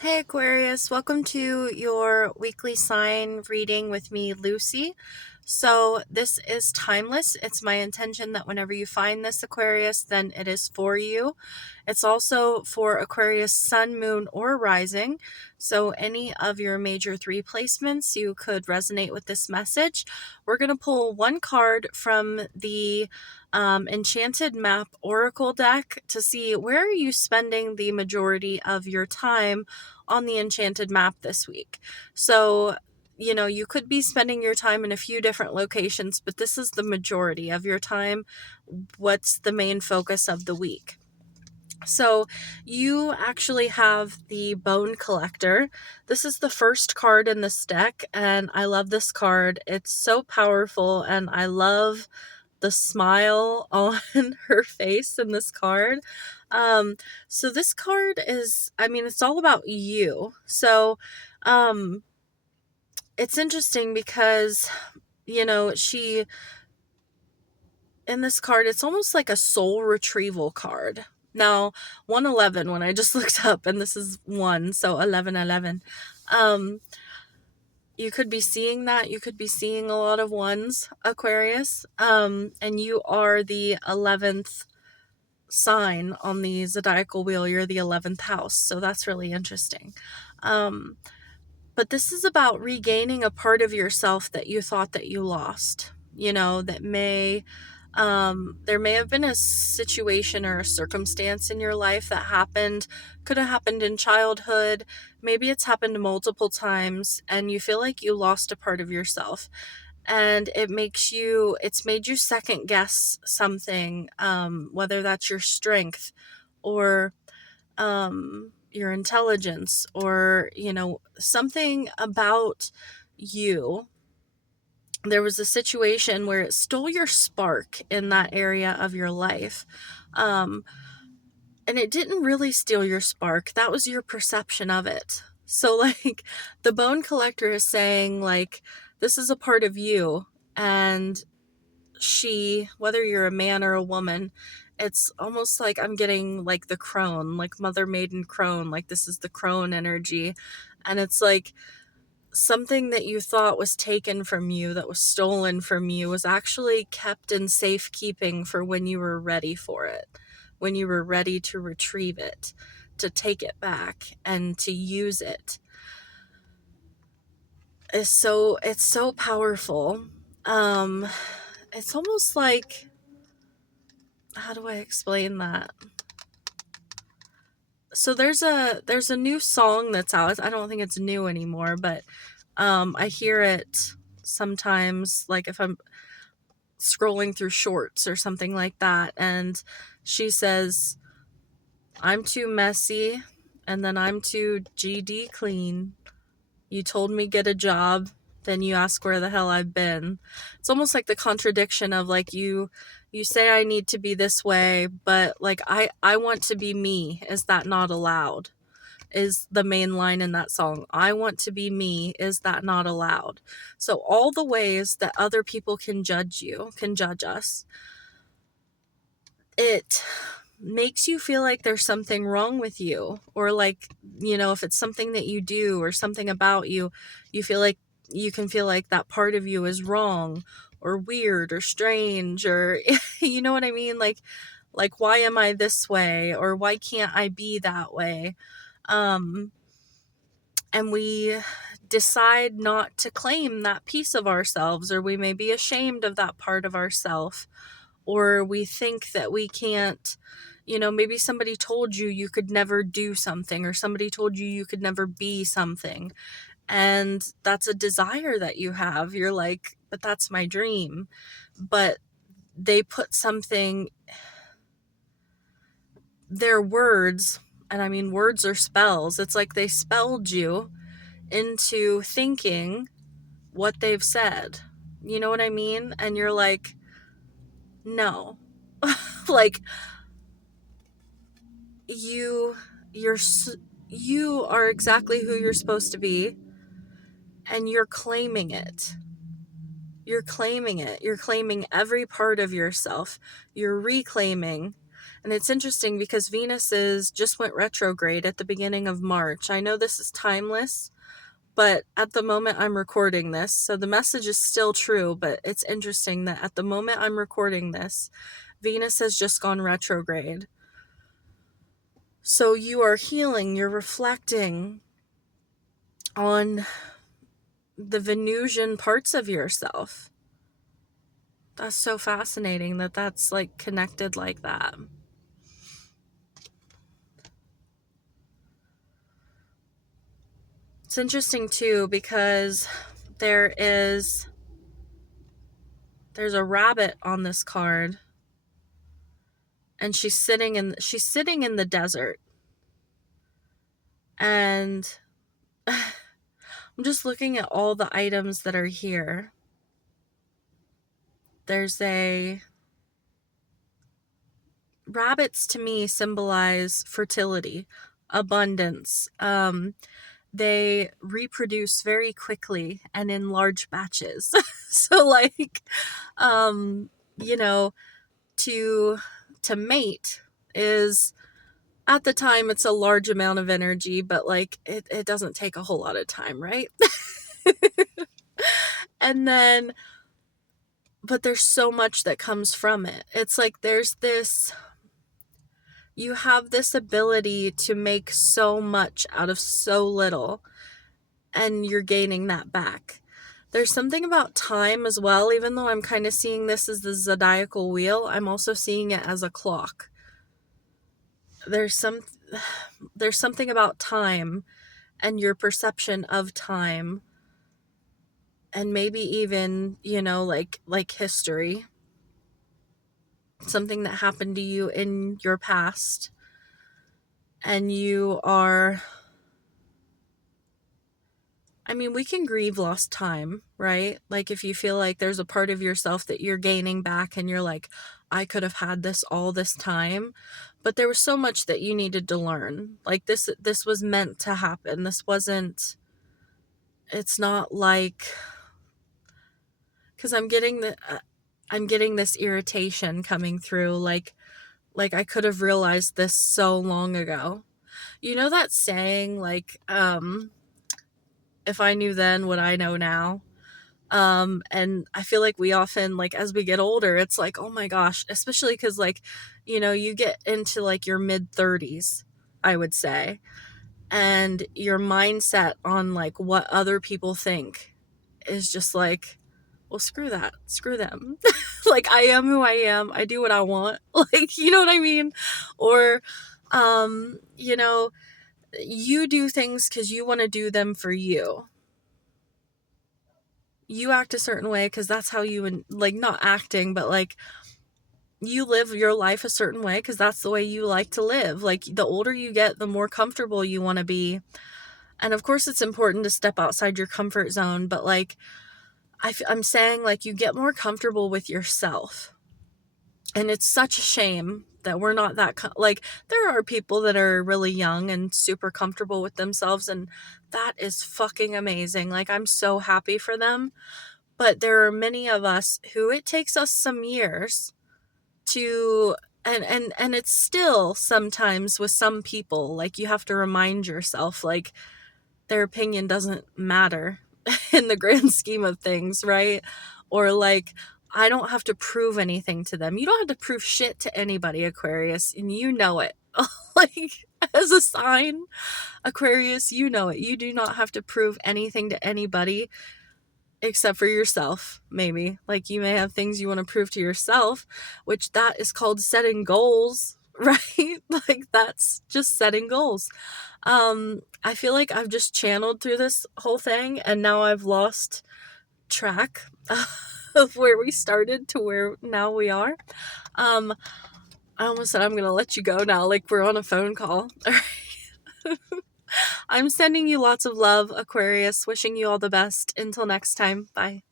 Hey Aquarius, welcome to your weekly sign reading with me, Lucy. So, this is timeless. It's my intention that whenever you find this Aquarius, then it is for you. It's also for Aquarius sun, moon, or rising. So, any of your major 3 placements, you could resonate with this message. We're going to pull one card from the Enchanted Map Oracle deck to see where are you spending the majority of your time on the Enchanted Map this week. So, you could be spending your time in a few different locations, but this is the majority of your time. What's the main focus of the week? So, you actually have the Bone Collector. This is the first card in this deck, and I love this card. It's so powerful, and I love the smile on her face in this card. So this card is, it's all about you. So, it's interesting because, she, in this card, it's almost like a soul retrieval card. Now, 111, when I just looked up, and this is 1, so 1111. You could be seeing that. You could be seeing a lot of ones, Aquarius. And you are the 11th sign on the zodiacal wheel. You're the 11th house. So that's really interesting. But this is about regaining a part of yourself that you thought that you lost. That there may have been a situation or a circumstance in your life that could have happened in childhood. Maybe it's happened multiple times and you feel like you lost a part of yourself. And it's made you second guess something, whether that's your strength or your intelligence or, something about you. There was a situation where it stole your spark in that area of your life. And it didn't really steal your spark. That was your perception of it. So, the Bone Collector is saying, this is a part of you. And whether you're a man or a woman, it's almost like I'm getting, the crone, Mother Maiden crone. This is the crone energy. And it's like, something that you thought was taken from you, that was stolen from you, was actually kept in safekeeping for when you were ready for it, when you were ready to retrieve it, to take it back and to use it. It's so powerful. It's almost like, how do I explain that? So there's a new song that's out. I don't think it's new anymore, but I hear it sometimes, if I'm scrolling through shorts or something like that, and she says, "I'm too messy, and then I'm too GD clean. You told me get a job, then you ask where the hell I've been." It's almost like the contradiction of you say I need to be this way, but I want to be me. Is that not allowed? Is the main line in that song. I want to be me. Is that not allowed? So all the ways that other people can judge us, it makes you feel like there's something wrong with you, or if it's something that you do or something about you, you can feel like that part of you is wrong or weird or strange, or you know what I mean? Why am I this way, or why can't I be that way? And we decide not to claim that piece of ourselves, or we may be ashamed of that part of ourselves, or we think that we can't, maybe somebody told you could never do something, or somebody told you could never be something, and that's a desire that you have. You're like, but that's my dream. But they put something, their words, and I mean words are spells, it's like they spelled you into thinking what they've said. You know what I mean? And you're like, no. like you you're you are exactly who you're supposed to be, and you're claiming it. You're claiming it. You're claiming every part of yourself. You're reclaiming. And it's interesting because just went retrograde at the beginning of March. I know this is timeless, but at the moment I'm recording this, so the message is still true, but it's interesting that at the moment I'm recording this, Venus has just gone retrograde. So you are healing, you're reflecting on the Venusian parts of yourself. That's so fascinating that that's like connected like that. It's interesting too because there's a rabbit on this card, and she's sitting in the desert. And I'm just looking at all the items that are here. Rabbits to me symbolize fertility, abundance. They reproduce very quickly and in large batches. So like, you know, to mate is, at the time, it's a large amount of energy, but like it doesn't take a whole lot of time, right? And then, but there's so much that comes from it. It's like you have this ability to make so much out of so little, and you're gaining that back. There's something about time as well. Even though I'm kind of seeing this as the zodiacal wheel, I'm also seeing it as a clock. There's something about time and your perception of time, and maybe even, like history, something that happened to you in your past, and we can grieve lost time, right? Like if you feel like there's a part of yourself that you're gaining back and you're like, I could have had this all this time, but there was so much that you needed to learn. Like this was meant to happen. It's not like, because I'm getting this irritation coming through, like I could have realized this so long ago. You know that saying, like, if I knew then what I know now. And I feel like we often, like, as we get older, it's like, oh my gosh, especially because, like, you get into like your mid-30s, I would say, and your mindset on like what other people think is just like, well, screw that, screw them. Like, I am who I am, I do what I want. Like, you know what I mean? Or you do things because you want to do them for you. You act a certain way because that's how you, like, not acting, but like you live your life a certain way because that's the way you like to live. Like, the older you get, the more comfortable you want to be. And of course it's important to step outside your comfort zone, but like I'm saying, like, you get more comfortable with yourself. And it's such a shame that we're not that, like, there are people that are really young and super comfortable with themselves, and that is fucking amazing. Like, I'm so happy for them. But there are many of us who it takes us some years to, and it's still sometimes with some people, like, you have to remind yourself, like, their opinion doesn't matter in the grand scheme of things, right? Or like, I don't have to prove anything to them. You don't have to prove shit to anybody, Aquarius, and you know it. Like, as a sign, Aquarius, you know it. You do not have to prove anything to anybody except for yourself, maybe. Like, you may have things you want to prove to yourself, which that is called setting goals, right? Like, that's just setting goals. I feel like I've just channeled through this whole thing, and now I've lost track of where we started to where now we are. I almost said I'm gonna let you go now, like we're on a phone call. All right. I'm sending you lots of love, Aquarius, wishing you all the best. Until next time, bye.